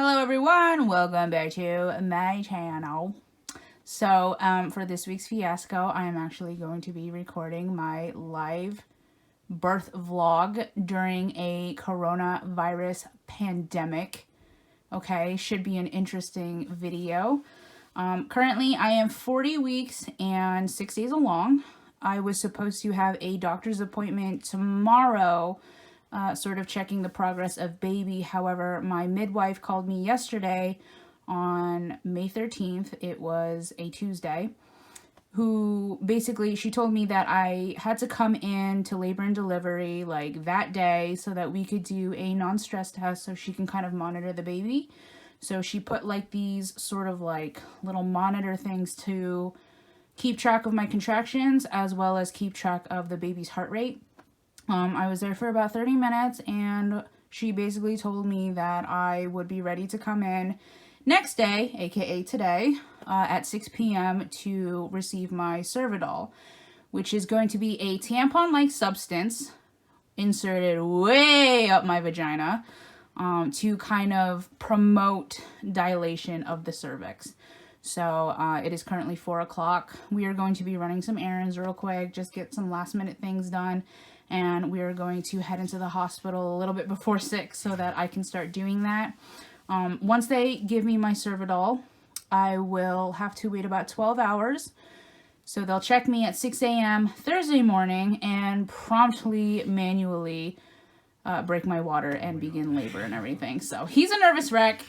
Hello everyone, welcome back to my channel. So for this week's fiasco, I am actually going to be recording my live birth vlog during a coronavirus pandemic. Okay, should be an interesting video. Currently I am 40 weeks and 6 days along. I was supposed to have a doctor's appointment tomorrow, sort of checking the progress of baby. However, my midwife called me yesterday on May 13th. It was a Tuesday. Who basically, she told me that I had to come in to labor and delivery like that day so that we could do a non-stress test so she can kind of monitor the baby. So she put like these sort of like little monitor things to keep track of my contractions as well as keep track of the baby's heart rate. I was there for about 30 minutes and she basically told me that I would be ready to come in next day, aka today, at 6 p.m. to receive my Cervidol, which is going to be a tampon-like substance inserted way up my vagina to kind of promote dilation of the cervix. So it is currently 4 o'clock. We are going to be running some errands real quick, just get some last minute things done. And we are going to head into the hospital a little bit before 6 so that I can start doing that. Once they give me my Cervidol, I will have to wait about 12 hours. So they'll check me at 6 a.m. Thursday morning and promptly manually break my water and begin labor and everything. So he's a nervous wreck.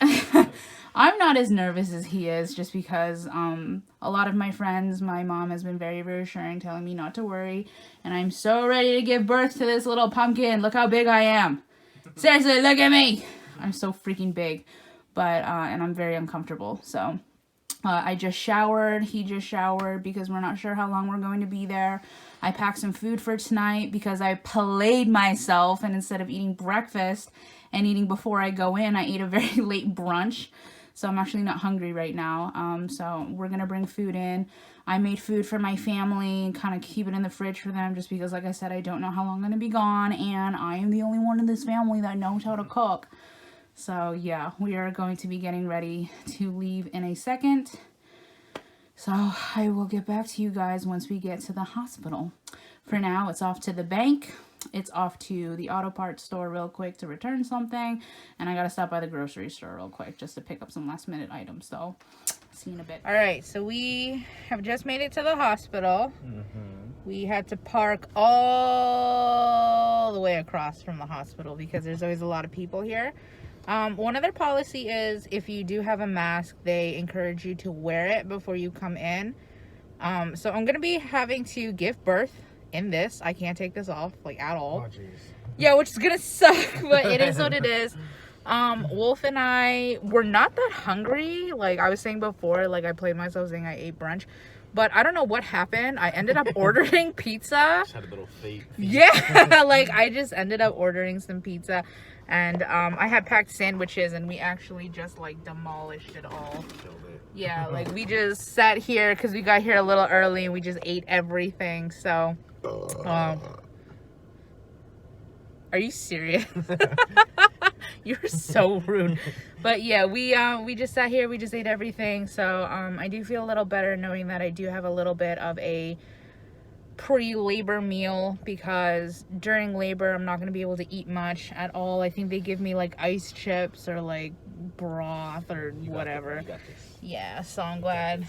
I'm not as nervous as he is just because a lot of my friends, my mom has been very reassuring, telling me not to worry. And I'm so ready to give birth to this little pumpkin. Look how big I am. Seriously, look at me. I'm so freaking big. But, and I'm very uncomfortable. So I just showered. He just showered because we're not sure how long we're going to be there. I packed some food for tonight because I played myself. And instead of eating breakfast and eating before I go in, I ate a very late brunch. So I'm actually not hungry right now. So we're going to bring food in. I made food for my family and kind of keep it in the fridge for them just because, like I said, I don't know how long I'm going to be gone. And I am the only one in this family that knows how to cook. So yeah, we are going to be getting ready to leave in a second. So I will get back to you guys once we get to the hospital. For now, it's off to the bank. It's off to the auto parts store real quick to return something. And I got to stop by the grocery store real quick just to pick up some last minute items. So see you in a bit. All right, so we have just made it to the hospital. We had to park all the way across from the hospital because there's always a lot of people here. One of their policy is if you do have a mask, they encourage you to wear it before you come in. So I'm going to be having to give birth in this. I can't take this off, like, at all. Oh, jeez. Yeah, which is going to suck, but it is what it is. Wolf and I were not that hungry. Like I was saying before, like I played myself saying I ate brunch. But I don't know what happened. I ended up ordering pizza. Just had a little fate. Yeah, like I just ended up ordering some pizza. And I had packed sandwiches and we actually just like demolished it all. Yeah, like we just sat here because we got here a little early and we just ate everything. So, are you serious? You're so rude. But yeah, we just sat here, we just ate everything. So I do feel a little better knowing that I do have a little bit of a pre-labor meal because during labor I'm not going to be able to eat much at all. I think they give me like ice chips or like broth or whatever. Yeah, so I'm glad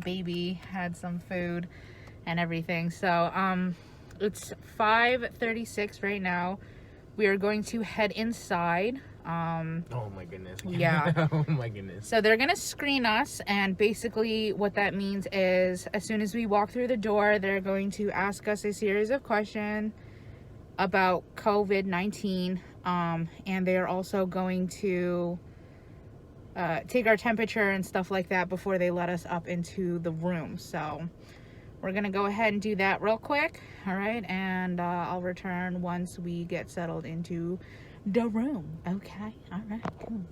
baby had some food and everything. So it's 5:36 right now. We are going to head inside. Oh my goodness. Yeah. Oh my goodness. So they're going to screen us, and basically what that means is as soon as we walk through the door, they're going to ask us a series of questions about COVID-19, and they are also going to take our temperature and stuff like that before they let us up into the room. So we're going to go ahead and do that real quick, all right? And I'll return once we get settled into the room. Okay, all right, cool.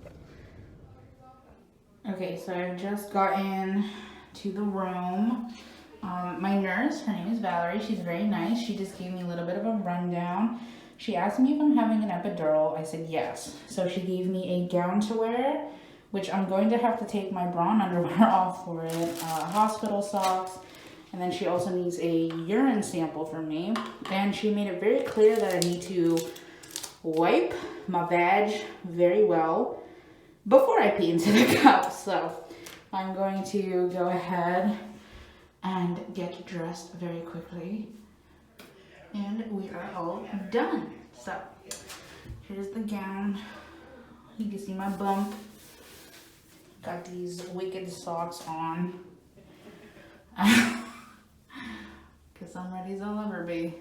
Okay, so I've just gotten to the room. My nurse, her name is Valerie. She's very nice. She just gave me a little bit of a rundown. She asked me if I'm having an epidural. I said yes. So she gave me a gown to wear which I'm going to have to take my bra and underwear off for it, hospital socks, and then she also needs a urine sample from me. And she made it very clear that I need to wipe my vag very well before I pee into the cup. So I'm going to go ahead and get dressed very quickly. And we are all done. So here's the gown. You can see my bump. Got these wicked socks on. Cause I'm ready as I'll ever be.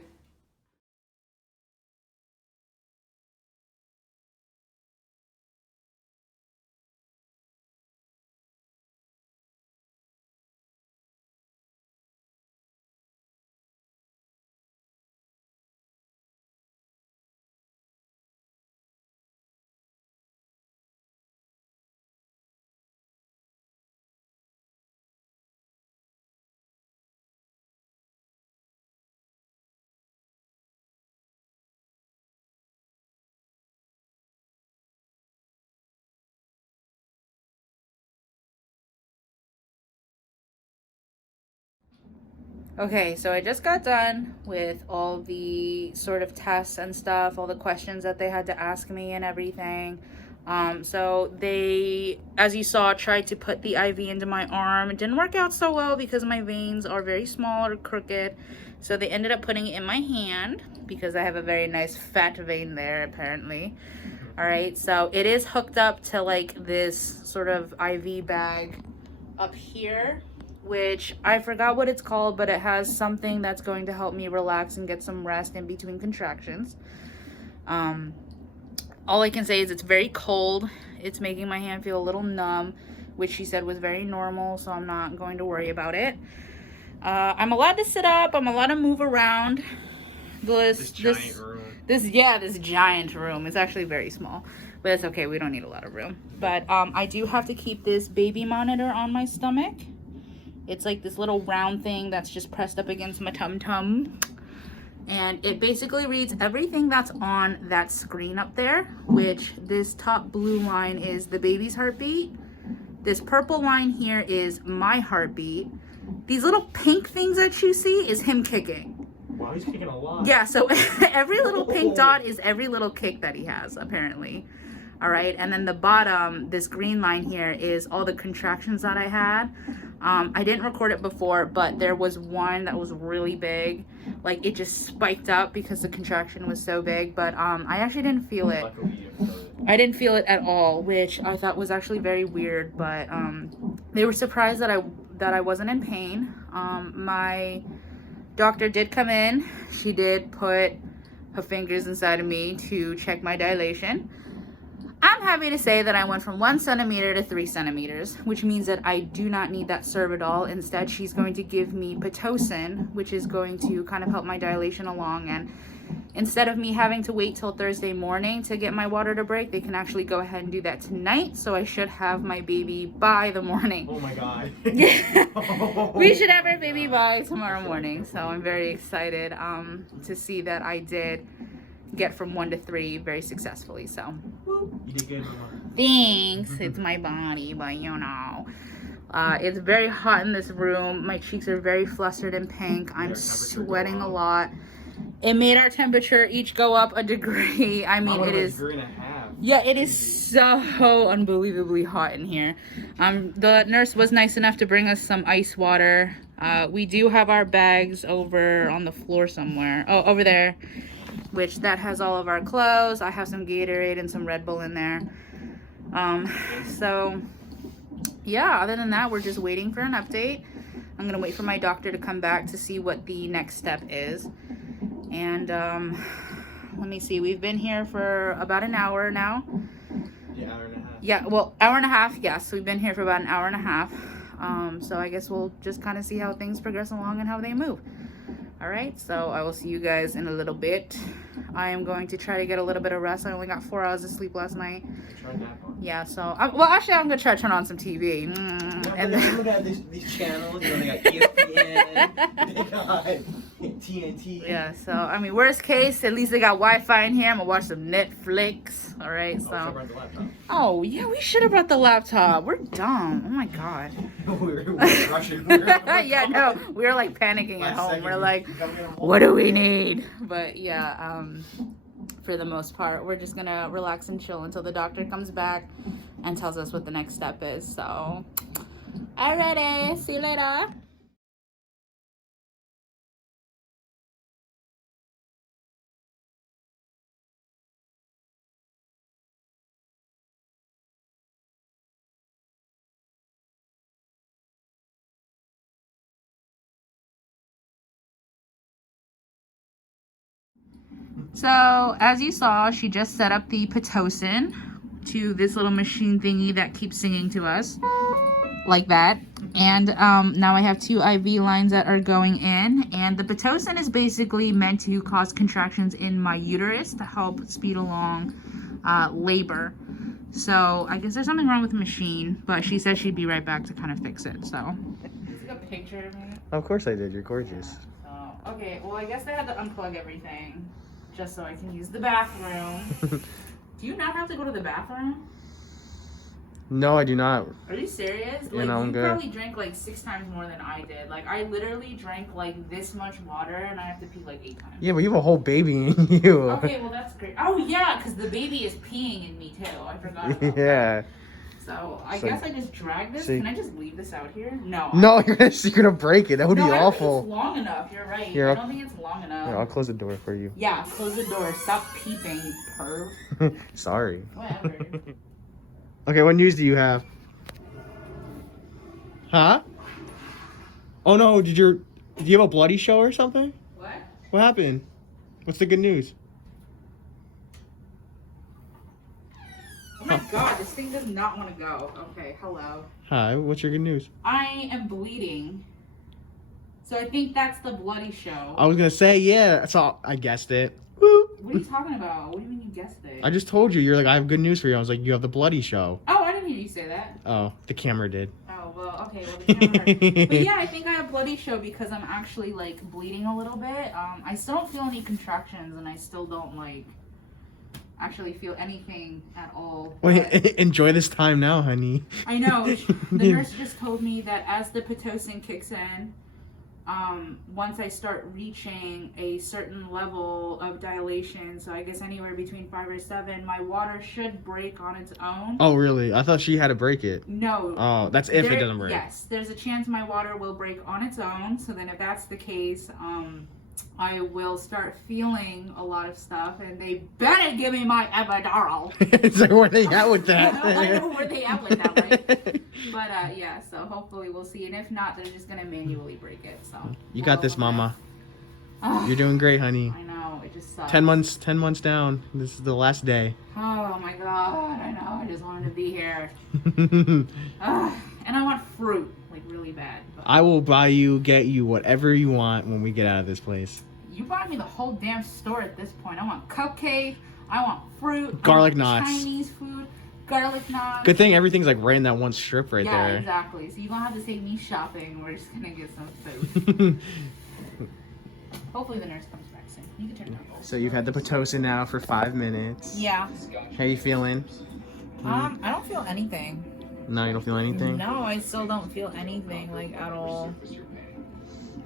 Okay, so I just got done with all the sort of tests and stuff, all the questions that they had to ask me and everything. So they, as you saw, tried to put the IV into my arm. It didn't work out so well because my veins are very small or crooked. So they ended up putting it in my hand because I have a very nice fat vein there, apparently. All right, so it is hooked up to like this sort of IV bag up here, which I forgot what it's called, but it has something that's going to help me relax and get some rest in between contractions. All I can say is it's very cold. It's making my hand feel a little numb, which she said was very normal, so I'm not going to worry about it. I'm allowed to sit up. I'm allowed to move around. This giant room. This giant room. It's actually very small, but it's okay. We don't need a lot of room. But I do have to keep this baby monitor on my stomach. It's like this little round thing that's just pressed up against my tum-tum. And it basically reads everything that's on that screen up there, which this top blue line is the baby's heartbeat. This purple line here is my heartbeat. These little pink things that you see is him kicking. Wow, he's kicking a lot. Yeah, so every little pink dot is every little kick that he has, apparently. All right, and then the bottom, this green line here, is all the contractions that I had. I didn't record it before, but there was one that was really big. Like, it just spiked up because the contraction was so big, but I actually didn't feel it. I didn't feel it at all, which I thought was actually very weird, but they were surprised that I wasn't in pain. My doctor did come in. She did put her fingers inside of me to check my dilation. I'm happy to say that I went from 1 centimeter to 3 centimeters, which means that I do not need that Cervidol. Instead, she's going to give me Pitocin, which is going to kind of help my dilation along. And instead of me having to wait till Thursday morning to get my water to break, they can actually go ahead and do that tonight. So I should have my baby by the morning. Oh my God. We should have our baby by tomorrow morning. So I'm very excited to see that I did get from 1 to 3 very successfully. So you did good, Mama. Thanks. It's my body, but you know. It's very hot in this room. My cheeks are very flustered and pink. I'm sweating a lot. It made our temperature each go up a degree. I mean, it is. Yeah, it is so unbelievably hot in here. The nurse was nice enough to bring us some ice water. We do have our bags over on the floor somewhere. Oh, over there. Which that has all of our clothes. I have some Gatorade and some Red Bull in there. So yeah, other than that, we're just waiting for an update. I'm gonna wait for my doctor to come back to see what the next step is. And let me see, we've been here for about an hour now. Yeah, hour and a half. Yeah, well, hour and a half, yes. We've been here for about an hour and a half. So I guess we'll just kind of see how things progress along and how they move. All right, so I will see you guys in a little bit. I am going to try to get a little bit of rest. I only got 4 hours of sleep last night. Try to nap on. Yeah, so well, actually, I'm gonna try to turn on some TV. And then look at these channels. You know, they got ESPN, they got TNT. Yeah, so, I mean, worst case, at least they got Wi-Fi in here. I'm gonna watch some Netflix. All right, Oh, so. brought the laptop. Oh, yeah, we should have brought the laptop. We're dumb. Oh, my God. we were rushing. Yeah, no, we were, like, panicking at home. We're like, what do we need? But, yeah, for the most part, we're just gonna relax and chill until the doctor comes back and tells us what the next step is. So, alrighty, see you later. So, as you saw, she just set up the Pitocin to this little machine thingy that keeps singing to us, like that. And now I have 2 IV lines that are going in, and the Pitocin is basically meant to cause contractions in my uterus to help speed along labor. So, I guess there's something wrong with the machine, but she said she'd be right back to kind of fix it, so. You took a picture of me? Of course I did. You're gorgeous. Oh, okay, well, I guess they had to unplug everything just so I can use the bathroom. Do you not have to go to the bathroom? No, I do not. Are you serious? Yeah, Like, no, I'm you good. probably drank like 6 times more than I did. Like, I literally drank like this much water and I have to pee like 8 times. Yeah, but you have a whole baby in you. Okay, well, that's great. Oh, yeah, because the baby is peeing in me too. I forgot about that. Yeah. So, I So- guess I just drag this. see- Can I just leave this out here? No. No, you're gonna break it. That would No, be I don't think awful. it's long enough. You're right. Here, I I'll- don't think it's long enough. Here, I'll close the door for you. Yeah, close the door. Stop peeping, you perv. Sorry. Whatever. Okay, what news do you have? Huh? Oh no, do you have a bloody show or something? What? What happened? What's the good news? Oh my god, this thing does not want to go. Okay, hello. Hi, what's your good news? I am bleeding. So I think that's the bloody show. I was gonna say, yeah, so I guessed it. Woo. What are you talking about? What do you mean you guessed it? I just told you, you're like, I have good news for you. I was like, you have the bloody show. Oh, I didn't hear you say that. Oh, the camera did. Oh, well, okay, well, the camera. But yeah, I think I have bloody show because I'm actually, like, bleeding a little bit. I still don't feel any contractions, and I still don't, like, actually feel anything at all. Wait, But enjoy this time now, honey. I know. The nurse just told me that as the Pitocin kicks in, once I start reaching a certain level of dilation, so I guess anywhere between 5 or 7, my water should break on its own. Oh, really? I thought she had to break it. No. Oh, that's if it doesn't break. Yes, there's a chance my water will break on its own. So then if that's the case, I will start feeling a lot of stuff, and they better give me my epidural. It's like, where they at with that? I know where they at with that, right? But yeah, so hopefully we'll see. And if not, they're just gonna manually break it. So You got this, mama. Oh, You're doing great, honey. I know, it just sucks. 10 months down. This is the last day. Oh my god, I know. I just wanted to be here. And I want fruit, like really bad. But I will get you whatever you want when we get out of this place. you bought me the whole damn store at this point. I want cupcake. I want fruit. Garlic I want knots. Chinese food. Garlic knots. Good thing everything's like right in that one strip right Yeah, there. exactly. So you don't have to take me shopping. We're just gonna get some food. Hopefully the nurse comes back soon. You can turn it on. So you've had the Pitocin now for 5 minutes. Yeah. How you feeling? I don't feel anything. No, you don't feel anything? No, I still don't feel anything like at all.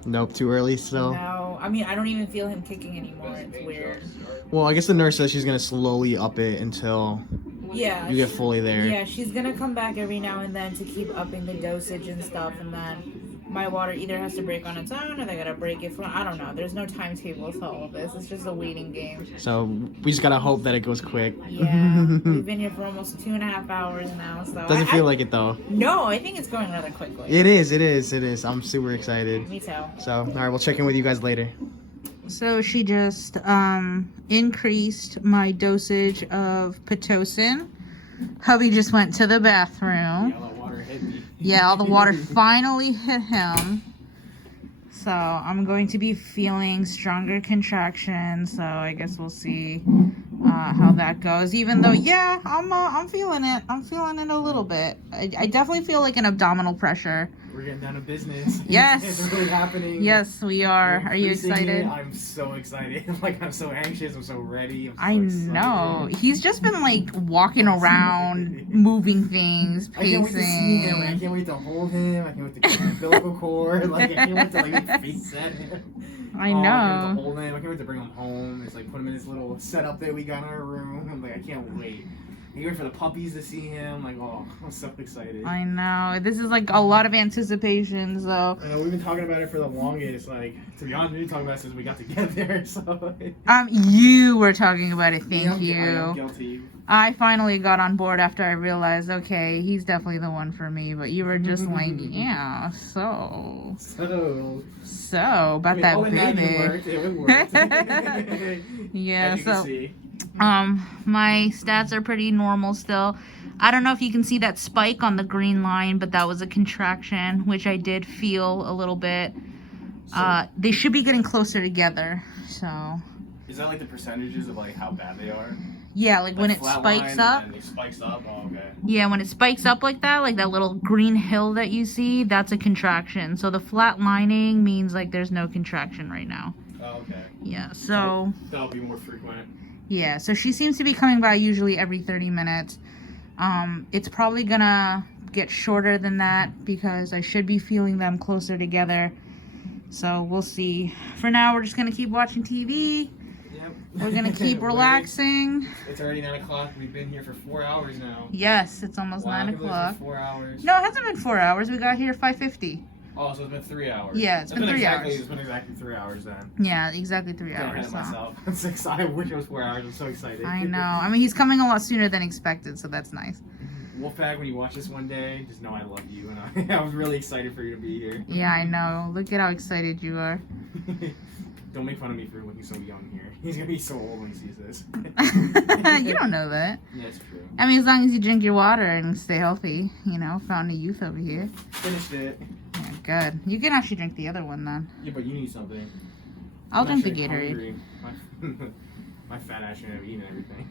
Nope, too early still? No, I mean I don't even feel him kicking anymore. It's weird. Well, I guess the nurse says she's going to slowly up it until Yeah. you get fully there. Yeah, she's gonna come back every now and then to keep upping the dosage and stuff, and then my water either has to break on its own or they gotta break it from. I don't know. There's no timetable to all of this. It's just a waiting game. So we just got to hope that it goes quick. Yeah, we've been here for almost 2.5 hours now, so Doesn't feel like it though. No, I think it's going rather quickly. It is. I'm super excited. Me too. So, all right, we'll check in with you guys later. So she just increased my dosage of Pitocin. Hubby just went to the bathroom. All that water hit me. Yeah, all the water finally hit him. So I'm going to be feeling stronger contractions. So I guess we'll see how that goes. Even though, yeah, I'm feeling it. I'm feeling it a little bit. I definitely feel like an abdominal pressure. We're getting down to business. Yes. It's really happening. Yes, we are. We're Are you increasing excited? it. I'm so excited. Like, I'm so anxious. I'm so ready. I I'm so know. excited. He's just been like walking around, moving things, I can't wait to see him. I pacing. can't wait to hold him. I can't wait to get the umbilical cord. Like, I can't wait to like face at him. I I can't wait know. to hold him. I can't wait to bring him home. It's like put him in this little setup that we got in our room. I'm like, I can't wait. I can't wait for the puppies to see him. Like, oh, I'm so excited. I know. This is like a lot of anticipation, so. I know we've been talking about it for the longest. Like, to be honest, we've been talking about it since we got together. So. You were talking about it. Yeah, Thank I am you. guilty. I finally got on board after I realized, okay, he's definitely the one for me. But you were just like, yeah, so about that all baby. It worked. Yeah, As you can so see. my stats are pretty normal still. I don't know if you can see that spike on the green line, but that was a contraction, which I did feel a little bit. They should be getting closer together, so. Is that like the percentages of like how bad they are? Yeah, like when it flat spikes line up. And then it spikes up. Oh, okay. Yeah, when it spikes up like that little green hill that you see, that's a contraction. So the flat lining means like there's no contraction right now. Oh, okay. Yeah, so. That'll be more frequent. Yeah, so she seems to be coming by usually every 30 minutes. It's probably gonna get shorter than that because I should be feeling them closer together. So we'll see. For now, we're just gonna keep watching TV. Yep. We're gonna keep relaxing. It's already 9 o'clock. We've been here for 4 hours now. Yes, it's almost 9 I've been living o'clock. for 4 hours. No, it hasn't been 4 hours. We got here 5:50. Oh, so it's been 3 hours. Yeah, it's been 3 hours. It's been exactly 3 hours then. Yeah, exactly 3 Getting ahead hours. of So. myself. I'm so excited. I wish it was 4 hours. I'm so excited. I know. I mean, he's coming a lot sooner than expected, so that's nice. Wolfpack, when you watch this one day, just know I love you, and I was really excited for you to be here. Yeah, I know. Look at how excited you are. Don't make fun of me for looking so young here. He's gonna be so old when he sees this. You don't know that. Yeah, it's true. I mean, as long as you drink your water and stay healthy, you know, found a youth over here. Finished it. Yeah, good. You can actually drink the other one then. Yeah, but you need something. I'll I'm drink the actually Gatorade. hungry. My fat ass shouldn't have eaten everything.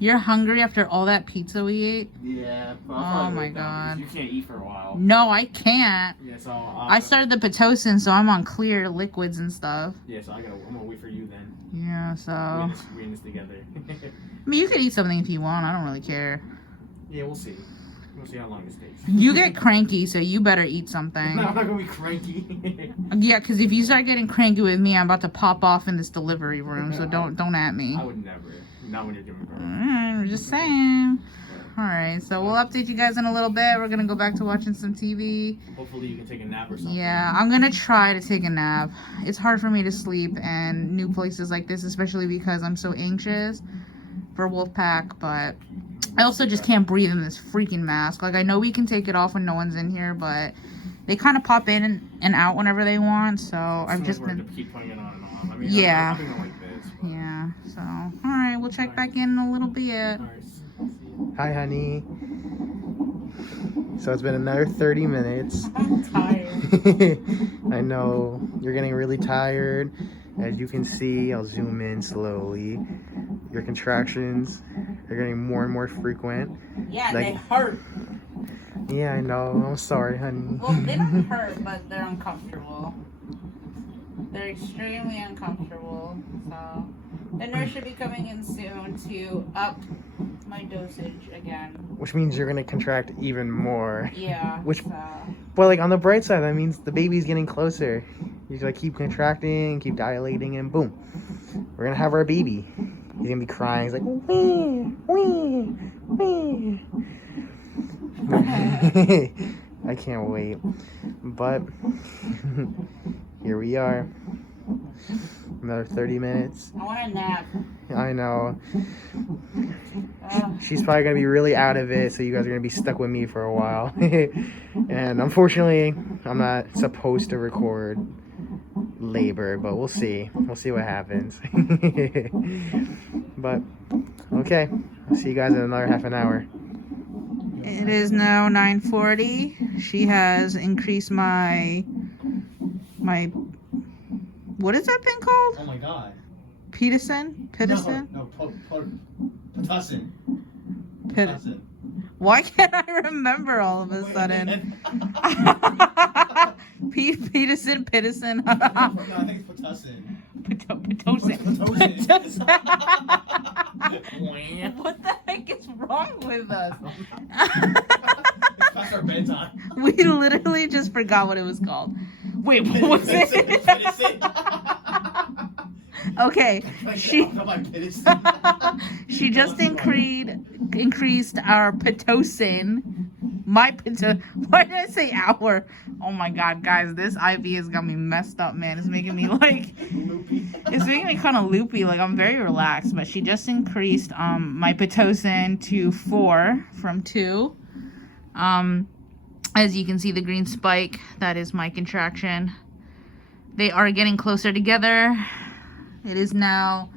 You're hungry after all that pizza we ate? Yeah. Oh my God. You can't eat for a while. No, I can't. Yeah, so I started the Pitocin, so I'm on clear liquids and stuff. Yeah, so I'm gonna wait for you then. Yeah, so. I We're in this together. mean, you could eat something if you want. I don't really care. Yeah, we'll see. We'll see how long this takes. You get cranky, so you better eat something. No, I'm not gonna be cranky. Yeah, because if you start getting cranky with me, I'm about to pop off in this delivery room, so don't at me. I would never. Not when you're giving birth. I'm just saying. Alright, so we'll update you guys in a little bit. We're gonna go back to watching some TV. Hopefully you can take a nap or something. Yeah, I'm gonna try to take a nap. It's hard for me to sleep in new places like this, especially because I'm so anxious for Wolfpack, but I also just can't breathe in this freaking mask. Like, I know we can take it off when no one's in here, but they kind of pop in and out whenever they want, so I've just We're been... gonna keep putting it on and off. I mean, Yeah. I'm going like this. But... Yeah, so, alright, we'll check back in a little bit. Alright. Hi, honey. So it's been another 30 minutes. I'm tired. I know you're getting really tired. As you can see, I'll zoom in slowly. Your contractions are getting more and more frequent. Yeah, Like- they hurt. Yeah, I know. I'm sorry, honey. Well, they don't hurt, but they're uncomfortable. They're extremely uncomfortable. So the nurse should be coming in soon to up my dosage again. Which means you're gonna contract even more. Yeah. Which- so. But like on the bright side, that means the baby's getting closer. You like keep contracting, keep dilating, and boom, we're gonna have our baby. He's gonna be crying. He's like, wee, wee, wee. I can't wait. But here we are. Another 30 minutes. I want a nap. I know. Ugh. She's probably gonna be really out of it, so you guys are gonna be stuck with me for a while. And unfortunately, I'm not supposed to record labor, but we'll see. We'll see what happens. But okay, I'll see you guys in another half an hour. It is now 9:40. She has increased my what has that been called? Oh my god. Peterson? Pitocin? No, Pitocin. Pitocin. Why can't I remember all of a sudden? Peterson, Pitocin. No, I think it's Pitocin. Pitocin. Pitocin. What the heck is wrong with us? It's past our bedtime. We literally just forgot what it was called. Wait, what was it? Okay, she just increased our Pitocin. Why did I say our? Oh my god, guys, this IV has got me messed up, man. It's making me like Loopy. it's making me kind of loopy. Like, I'm very relaxed, but she just increased my Pitocin to 4 from 2. As you can see, the green spike, that is my contraction. They are getting closer together. It is now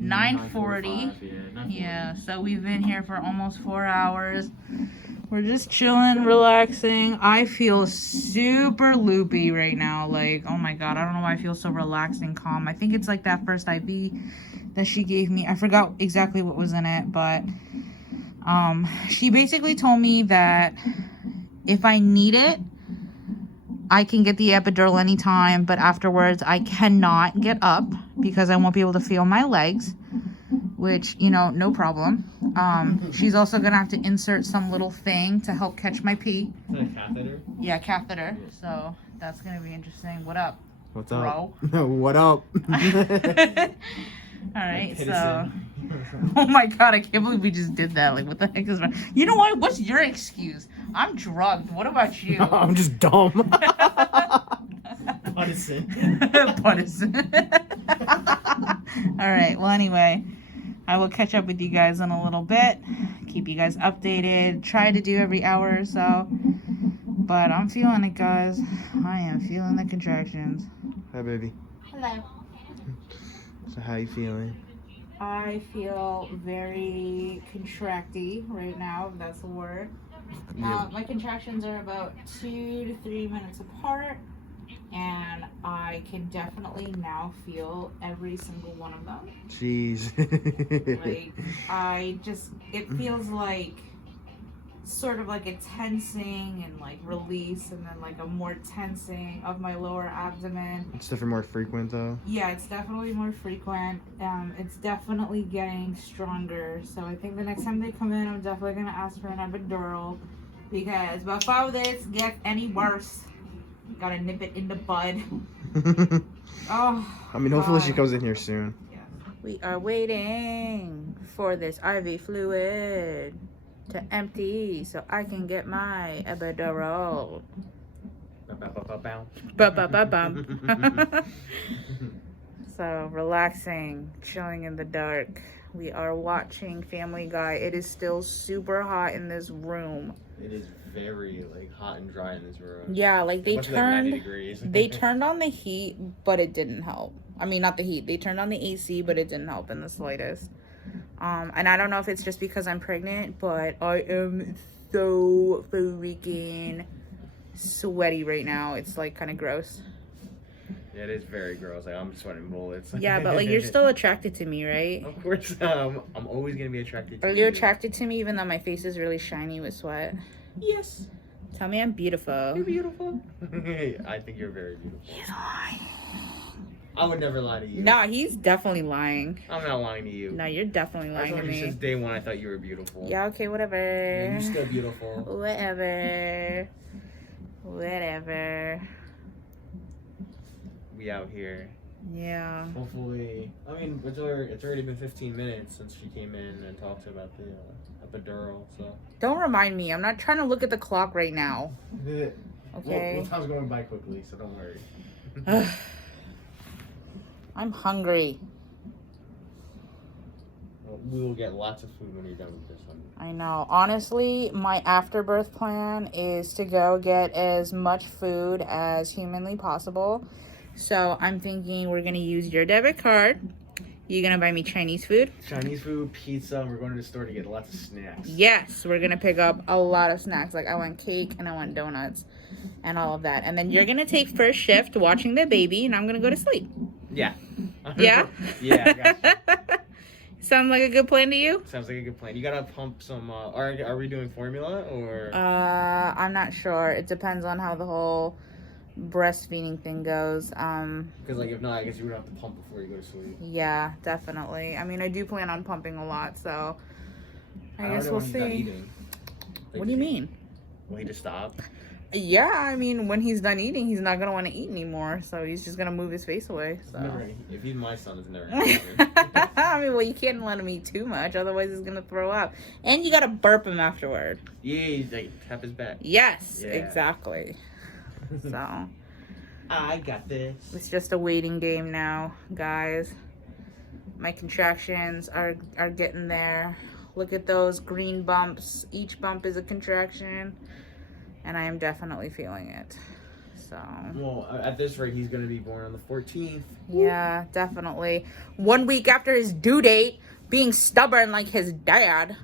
9:40. Yeah, so we've been here for almost 4 hours. We're just chilling, relaxing. I feel super loopy right now. Like, oh my god, I don't know why I feel so relaxed and calm. I think it's like that first IV that she gave me. I forgot exactly what was in it, but she basically told me that if I need it, I can get the epidural anytime, but afterwards I cannot get up because I won't be able to feel my legs, which, you know, no problem. She's also gonna have to insert some little thing to help catch my pee. Is that a catheter? Yeah, catheter. So that's gonna be interesting. What up? What's Bro? up? What up? All right, so. Oh my god, I can't believe we just did that. Like, what the heck is wrong? You know what? What's your excuse? I'm drugged. What about you? I'm just dumb. Pitocin. All right, well, anyway, I will catch up with you guys in a little bit. Keep you guys updated. Try to do every hour or so. But I'm feeling it, guys. I am feeling the contractions. Hi, baby. Hello. So how you feeling? I feel very contracty right now, if that's the word. My contractions are about 2 to 3 minutes apart, and I can definitely now feel every single one of them. Jeez. Like, it feels like sort of like a tensing and like release, and then like a more tensing of my lower abdomen. It's definitely more frequent though. Yeah, it's definitely more frequent. It's definitely getting stronger. So I think the next time they come in, I'm definitely gonna ask for an epidural, because before this gets any worse, gotta nip it in the bud. Oh. I mean, hopefully she God. comes in here soon. Yeah. We are waiting for this IV fluid to empty so I can get my epidural. So relaxing, chilling in the dark. We are watching Family Guy. It is still super hot in this room. It is very hot and dry in this room. Yeah, like they Must be, 90 turned degrees. they turned on the heat, but it didn't help. I mean, not the heat. They turned on the AC, but it didn't help in the slightest. And I don't know if it's just because I'm pregnant, but I am so freaking sweaty right now. It's like kind of gross. Yeah, it is very gross. Like, I'm sweating bullets. Yeah, but like, you're still attracted to me, right? Of course, I'm always gonna be attracted to Are you. you attracted to me even though my face is really shiny with sweat? Yes. Tell me I'm beautiful. You're beautiful. I think you're very beautiful. He's lying. I would never lie to you. Nah, he's definitely lying. I'm not lying to you. No, you're definitely I lying to told you me. since day one I thought you were beautiful. Yeah, okay, whatever. You're still beautiful. Whatever. We out here. Yeah. Hopefully, I mean, it's already been 15 minutes since she came in and talked about the epidural. So Don't remind me. I'm not trying to look at the clock right now. Okay. Well, time's going by quickly, so don't worry. I'm hungry. Well, we will get lots of food when you're done with this one. I know. Honestly, my afterbirth plan is to go get as much food as humanly possible. So I'm thinking we're going to use your debit card. You're going to buy me Chinese food? Chinese food, pizza, and we're going to the store to get lots of snacks. Yes, we're going to pick up a lot of snacks. Like, I want cake and I want donuts and all of that. And then you're going to take first shift watching the baby, and I'm going to go to sleep. Yeah. I'm Yeah? Yeah, I got you. Sounds like a good plan to you? Sounds like a good plan. You gotta pump some. Are we doing formula or? I'm not sure. It depends on how the whole breastfeeding thing goes. Because like if not, I guess you would have to pump before you go to sleep. Yeah, definitely. I mean, I do plan on pumping a lot, so I guess we'll see. What do you mean? Will he just stop? Yeah, I mean, when he's done eating, he's not gonna want to eat anymore, so he's just gonna move his face away. So. If he's my son, it's never gonna happen. I mean, well, you can't let him eat too much, otherwise he's gonna throw up, and you gotta burp him afterward. Yeah, he's like tap his back. Yes, Yeah. exactly. So I got this. it's just a waiting game now, guys. My contractions are getting there. Look at those green bumps. Each bump is a contraction. And I am definitely feeling it. So. Well, at this rate, he's gonna be born on the 14th. Yeah, definitely. 1 week after his due date, being stubborn like his dad.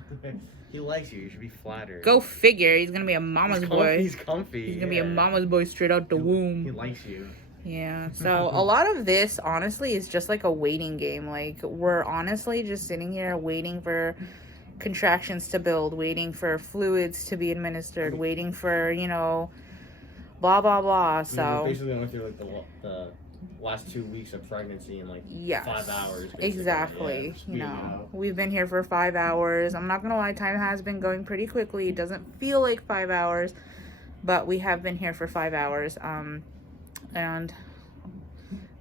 He likes you. You should be flattered. Go figure. He's gonna be a mama's boy. He's comfy. He's gonna be a mama's boy straight out the womb. He likes you. Yeah. So a lot of this, honestly, is just like a waiting game. Like we're honestly just sitting here waiting for contractions to build, waiting for fluids to be administered, waiting for, blah blah blah. So basically went through like the last 2 weeks of pregnancy in like yes, 5 hours. Basically. Exactly. Yeah, We've been here for 5 hours. I'm not gonna lie, time has been going pretty quickly. It doesn't feel like 5 hours, but we have been here for 5 hours. And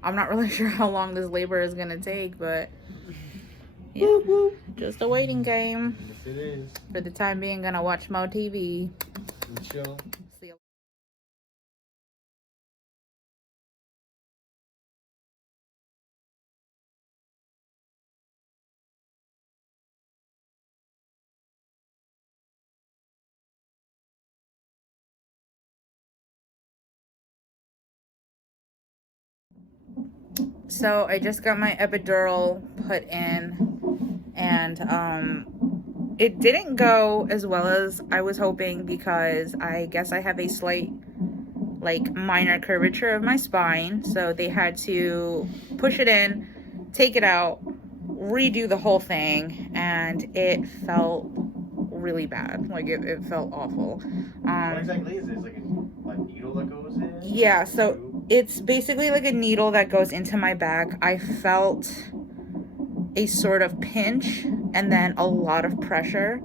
I'm not really sure how long this labor is gonna take, but yeah, just a waiting game. Yes, it is. For the time being, gonna watch more TV. Chill. See you. So I just got my epidural put in, and it didn't go as well as I was hoping because I guess I have a slight, like, minor curvature of my spine. So they had to push it in, take it out, redo the whole thing, and it felt really bad. Like it felt awful. What exactly is this? Like a needle that goes in? Yeah, so it's basically like a needle that goes into my back. I felt a sort of pinch and then a lot of pressure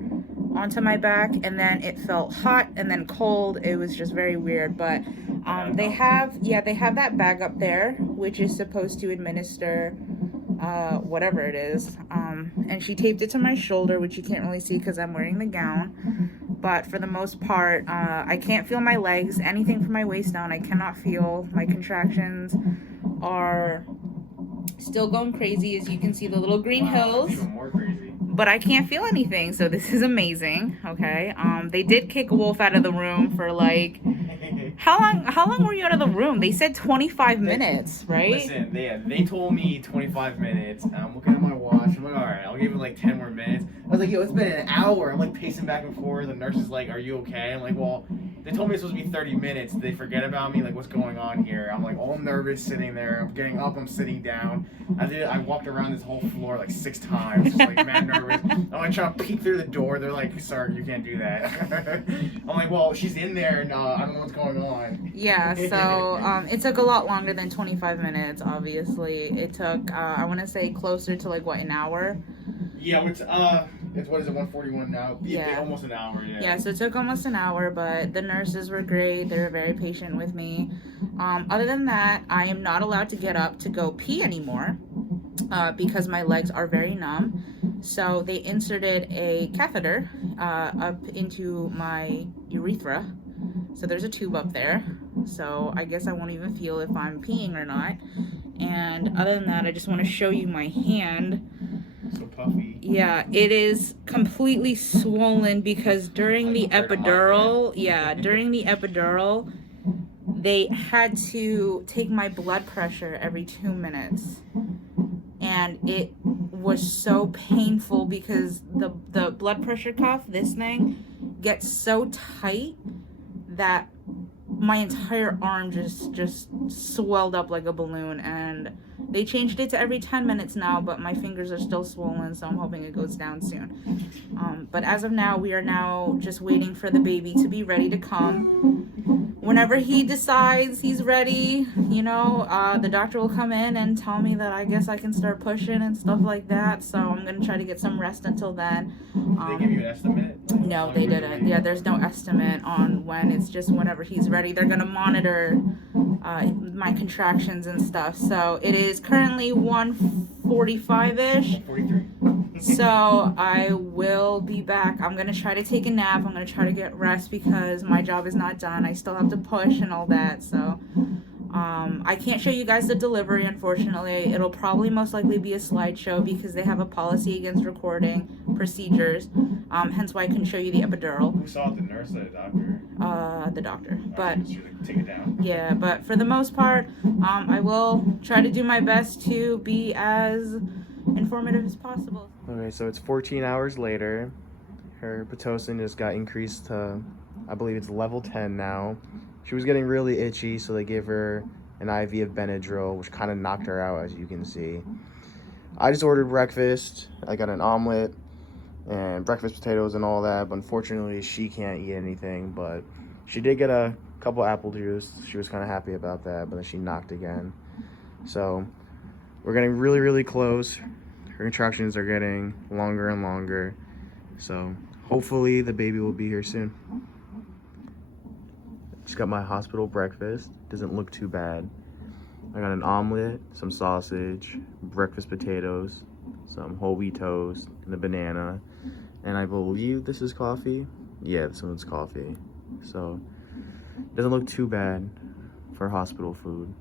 onto my back, and then it felt hot and then cold. It was just very weird, but they have that bag up there which is supposed to administer whatever it is, and she taped it to my shoulder, which you can't really see because I'm wearing the gown, but for the most part I can't feel my legs, anything from my waist down. I cannot feel. My contractions are still going crazy, as you can see the little green hills, Even more crazy. but I can't feel anything, so this is amazing. Okay, they did kick Wolf out of the room for like how long were you out of the room? They said 25 minutes, right? Listen, they told me 25 minutes, and I'm looking at my watch. I'm like, all right, I'll give it like 10 more minutes. I was like, yo, it's been an hour. I'm like pacing back and forth. The nurse is like, are you okay? I'm like, well, they told me it's supposed to be 30 minutes. Did they forget about me? Like, what's going on here? I'm like all nervous sitting there. I'm getting up. I'm sitting down. I walked around this whole floor like 6 times, just like mad nervous. I'm like trying to peek through the door. They're like, sir, you can't do that. I'm like, well, she's in there, and I don't know what's going on. Yeah, so it took a lot longer than 25 minutes, obviously. It took, I want to say closer to like, what, an hour? Yeah, it's what is it, 1:41 now? Yeah. Almost an hour, yeah. Yeah, so it took almost an hour, but the nurses were great. They were very patient with me. Other than that, I am not allowed to get up to go pee anymore because my legs are very numb. So they inserted a catheter up into my urethra. So there's a tube up there. So I guess I won't even feel if I'm peeing or not. And other than that, I just want to show you my hand. So puffy. Yeah, it is completely swollen because during the epidural, they had to take my blood pressure every 2 minutes. And it was so painful because the blood pressure cuff, this thing, gets so tight that my entire arm just swelled up like a balloon, and They changed it to every 10 minutes now, but my fingers are still swollen, so I'm hoping it goes down soon. But as of now, we are now just waiting for the baby to be ready to come. Whenever he decides he's ready, you know, the doctor will come in and tell me that I guess I can start pushing and stuff like that. So I'm going to try to get some rest until then. Did they give you an estimate? No, they didn't. Yeah, there's no estimate on when. It's just whenever he's ready. They're going to monitor my contractions and stuff. So it is currently 1:45-ish. 43. So I will be back. I'm going to try to take a nap. I'm going to try to get rest because my job is not done. I still have to push and all that. So I can't show you guys the delivery, unfortunately. It'll probably most likely be a slideshow because they have a policy against recording procedures. Hence why I couldn't show you the epidural. We saw it, the nurse or the doctor? The doctor. But She was like, take it down. yeah, but for the most part, I will try to do my best to be as informative as possible. Okay, so it's 14 hours later. Her Pitocin just got increased to, I believe it's level 10 now. She was getting really itchy, so they gave her an IV of Benadryl, which kind of knocked her out, as you can see. I just ordered breakfast. I got an omelet and breakfast potatoes and all that, but unfortunately she can't eat anything. But she did get a couple apple juice. She was kind of happy about that, but then she knocked again. So we're getting really, really close. Her contractions are getting longer and longer. So hopefully the baby will be here soon. Just got my hospital breakfast. Doesn't look too bad. I got an omelet, some sausage, breakfast potatoes, some whole wheat toast, and a banana. And I believe this is coffee. Yeah, this one's coffee. So doesn't look too bad for hospital food.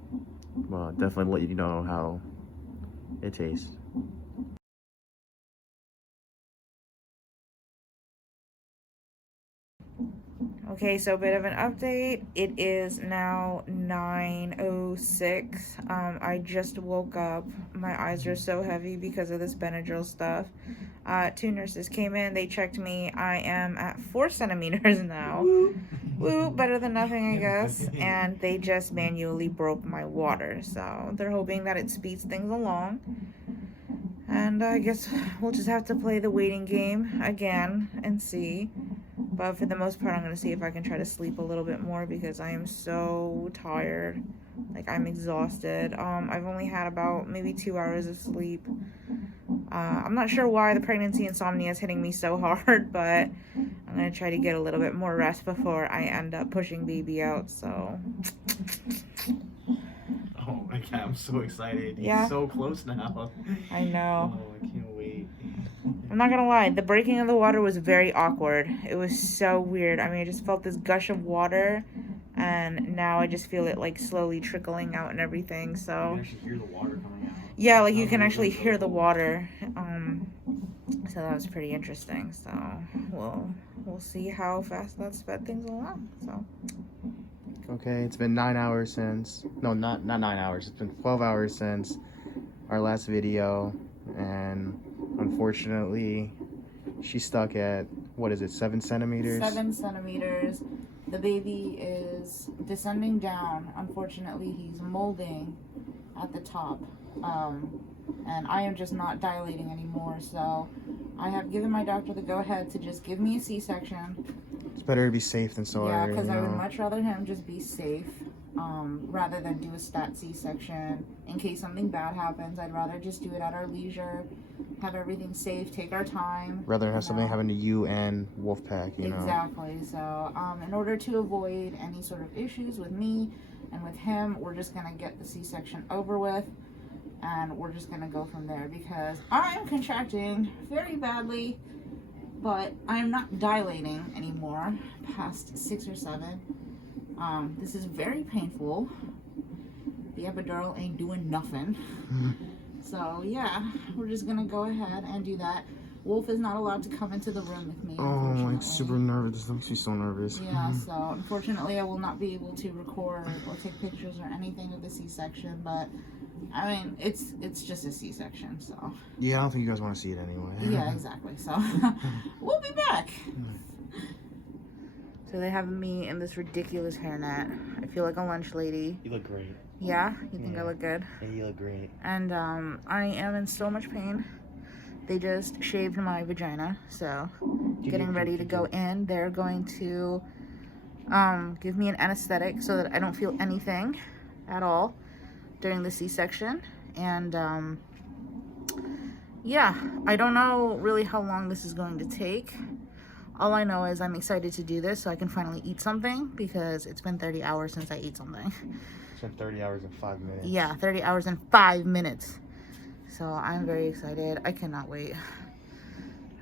Well, definitely let you know how it tastes. Okay, so a bit of an update. It is now 9:06. I just woke up. My eyes are so heavy because of this Benadryl stuff. 2 nurses came in. They checked me. I am at 4 centimeters now. Woo, better than nothing, I guess. And they just manually broke my water. So they're hoping that it speeds things along. And I guess we'll just have to play the waiting game again and see. But for the most part, I'm going to see if I can try to sleep a little bit more because I am so tired. Like, I'm exhausted. I've only had about maybe 2 hours of sleep. I'm not sure why the pregnancy insomnia is hitting me so hard, but I'm going to try to get a little bit more rest before I end up pushing baby out, so. Oh my god, I'm so excited. Yeah. He's so close now. I know. Oh, I can't wait. I'm not gonna lie, the breaking of the water was very awkward. It was so weird. I mean, I just felt this gush of water, and now I just feel it like slowly trickling out and everything. You So can actually hear the water coming out. yeah, like you can actually hear the water. So that was pretty interesting. So we'll see how fast that sped things along. So Okay, it's been 9 hours since, no, not 9 hours, it's been 12 hours since our last video, and unfortunately, she's stuck at, what is it, 7 centimeters? 7 centimeters. The baby is descending down. Unfortunately, he's molding at the top. And I am just not dilating anymore. So I have given my doctor the go-ahead to just give me a C-section. It's better to be safe than sorry. Yeah, because you I would know? much rather him just be safe rather than do a stat C-section. In case something bad happens, I'd rather just do it at our leisure, have everything safe, take our time. Rather have something happen to you and Wolfpack, you know? Exactly. So in order to avoid any sort of issues with me and with him, we're just going to get the C-section over with. And we're just going to go from there because I am contracting very badly, but I am not dilating anymore past 6 or 7. This is very painful. The epidural ain't doing nothing. So yeah, we're just going to go ahead and do that. Wolf is not allowed to come into the room with me. Oh, I'm super nervous. This makes me so nervous. Yeah, so unfortunately I will not be able to record or take pictures or anything of the C-section, but I mean, it's just a C-section, so. Yeah, I don't think you guys want to see it anyway. Yeah, exactly, so we'll be back. So they have me in this ridiculous hairnet. I feel like a lunch lady. You look great. Yeah, you think I Yeah. look good? Yeah, you look great. And I am in so much pain. They just shaved my vagina, so getting ready to go in. They're going to give me an anesthetic so that I don't feel anything at all during the C-section. And yeah, I don't know really how long this is going to take. All I know is I'm excited to do this so I can finally eat something, because it's been 30 hours since I ate something. It's been 30 hours and 5 minutes. Yeah, 30 hours and 5 minutes. So I'm very excited. I cannot wait.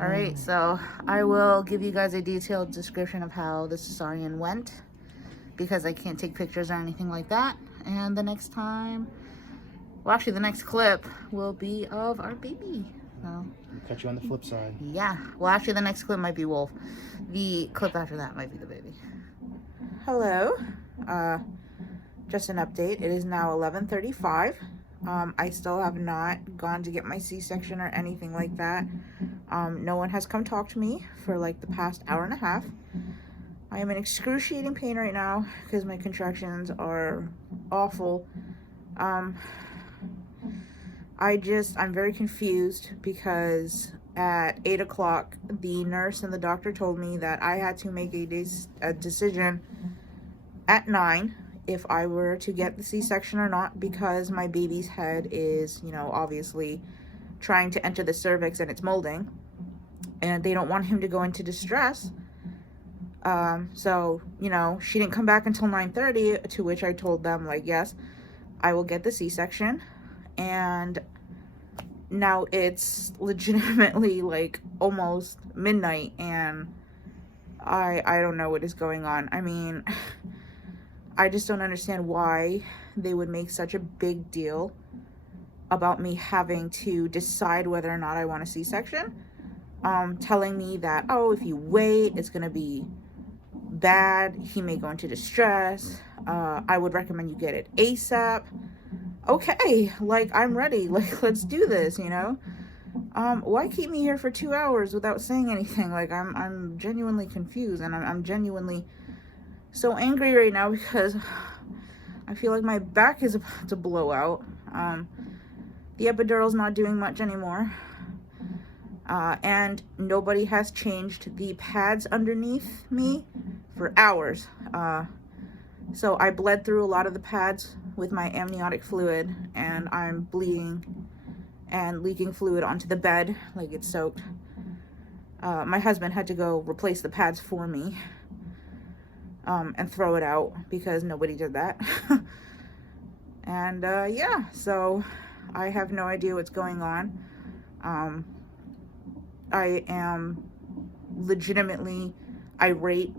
All right, so I will give you guys a detailed description of how the cesarean went, because I can't take pictures or anything like that. And the next time, well, actually the next clip will be of our baby. So We'll catch you on the flip side. yeah, well, actually the next clip might be Wolf. The clip after that might be the baby. Hello, just an update. It is now 11:35. I still have not gone to get my C-section or anything like that. No one has come talk to me for like the past hour and a half. I am in excruciating pain right now because my contractions are awful. I'm very confused because at 8 o'clock, the nurse and the doctor told me that I had to make a decision at 9 if I were to get the C-section or not, because my baby's head is, you know, obviously trying to enter the cervix and it's molding, and they don't want him to go into distress. So, you know, she didn't come back until 9:30, to which I told them, like, yes, I will get the C-section. And now it's legitimately like almost midnight, and I don't know what is going on. I mean, I just don't understand why they would make such a big deal about me having to decide whether or not I want a C-section. Telling me that, oh, if you wait, it's gonna be bad, he may go into distress, I would recommend you get it ASAP. Okay, like, I'm ready, like, let's do this, you know. Why keep me here for 2 hours without saying anything? Like, I'm genuinely confused, and I'm genuinely so angry right now because I feel like my back is about to blow out. The epidural's not doing much anymore. And nobody has changed the pads underneath me for hours. So I bled through a lot of the pads with my amniotic fluid, and I'm bleeding and leaking fluid onto the bed like it's soaked. My husband had to go replace the pads for me, and throw it out because nobody did that. And yeah, so I have no idea what's going on. I am legitimately irate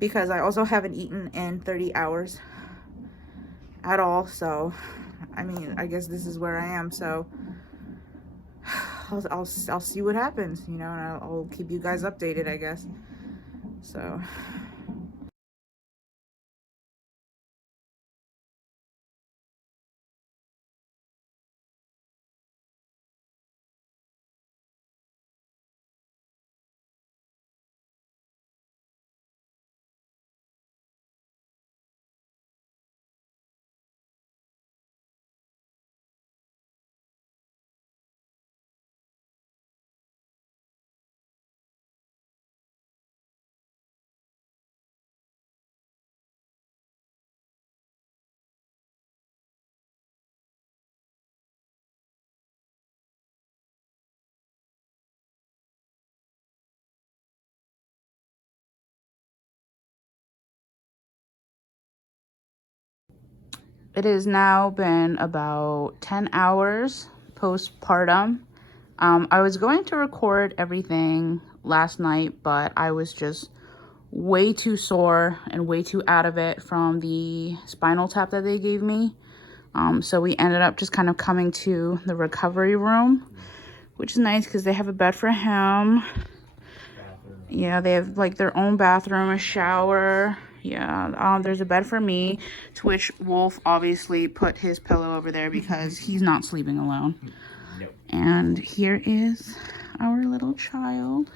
because I also haven't eaten in 30 hours at all. So, I mean, I guess this is where I am. So I'll see what happens, you know, and I'll keep you guys updated, I guess. So. It has now been about 10 hours postpartum. I was going to record everything last night, but I was just way too sore and way too out of it from the spinal tap that they gave me. So we ended up just kind of coming to the recovery room, which is nice because they have a bed for him. Yeah, they have like their own bathroom, a shower. Yeah, there's a bed for me, to which Wolf obviously put his pillow over there because he's not sleeping alone. Nope. And here is our little child.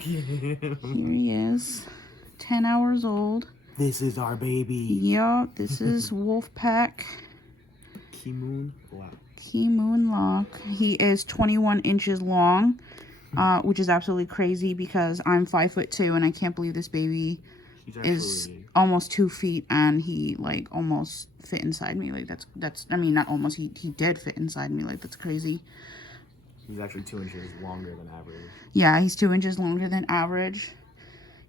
Here he is, 10 hours old. This is our baby. Yup, this is Wolfpack. Kimoon Black. Kimoon Lock. He is 21 inches long, which is absolutely crazy because I'm 5'2" and I can't believe this baby is almost 2 feet and he like almost fit inside me. Like that's I mean, not almost, he did fit inside me. Like, that's crazy. He's actually 2 inches longer than average. Yeah, he's 2 inches longer than average.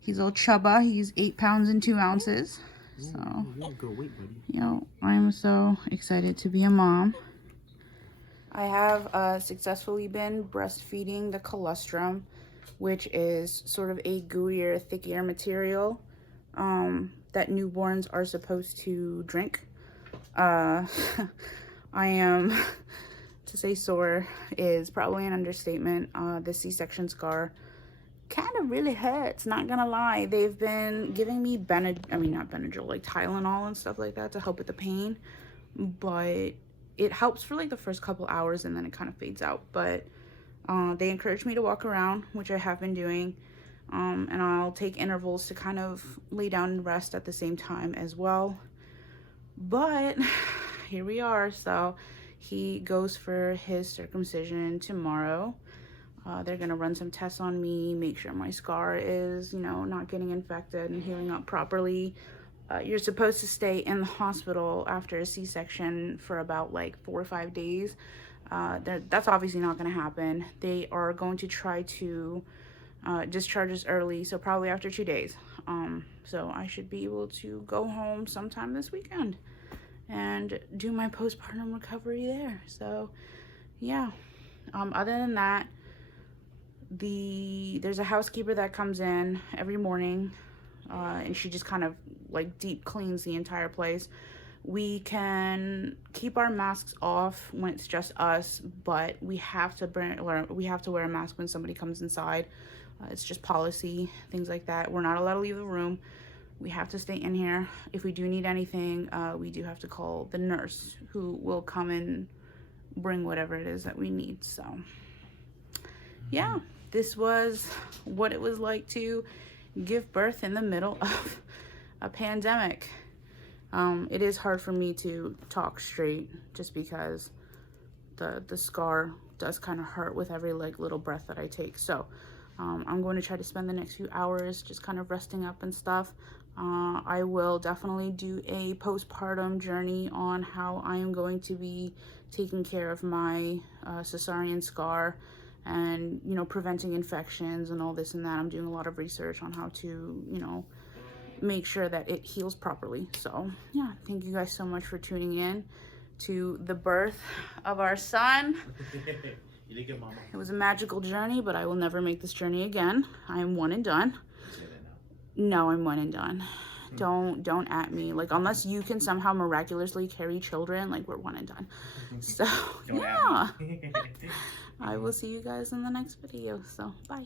He's a little chubba. He's 8 pounds and 2 ounces. So, Good weight, buddy. yo, I'm so excited to be a mom. I have successfully been breastfeeding the colostrum, which is sort of a gooier, thickier material that newborns are supposed to drink. I am, to say sore is probably an understatement. The C-section scar kind of really hurts, not gonna lie. They've been giving me not Benadryl, like Tylenol and stuff like that to help with the pain, but it helps for like the first couple hours and then it kind of fades out. But they encourage me to walk around, which I have been doing, and I'll take intervals to kind of lay down and rest at the same time as well. But here we are. So he goes for his circumcision tomorrow. They're gonna run some tests on me, make sure my scar is, not getting infected and healing up properly. You're supposed to stay in the hospital after a C-section for about like 4 or 5 days. That's obviously not gonna happen. They are going to try to discharge us early, so probably after 2 days. So I should be able to go home sometime this weekend and do my postpartum recovery there. So yeah, other than that, there's a housekeeper that comes in every morning, and she just kind of like deep cleans the entire place. We can keep our masks off when it's just us, but we have to wear a mask when somebody comes inside. It's just policy, things like that. We're not allowed to leave the room. We have to stay in here. If we do need anything, we do have to call the nurse, who will come and bring whatever it is that we need. So yeah, this was what it was like to give birth in the middle of a pandemic. It is hard for me to talk straight just because the scar does kind of hurt with every like little breath that I take. So I'm going to try to spend the next few hours just kind of resting up and stuff. I will definitely do a postpartum journey on how I am going to be taking care of my cesarean scar and, preventing infections and all this and that. I'm doing a lot of research on how to, make sure that it heals properly. So yeah, thank you guys so much for tuning in to the birth of our son. You did good, Mama. It was a magical journey, but I will never make this journey again. I am one and done. No, I'm one and done. Don't at me. Like, unless you can somehow miraculously carry children, like, we're one and done. So yeah. I will see you guys in the next video. So bye.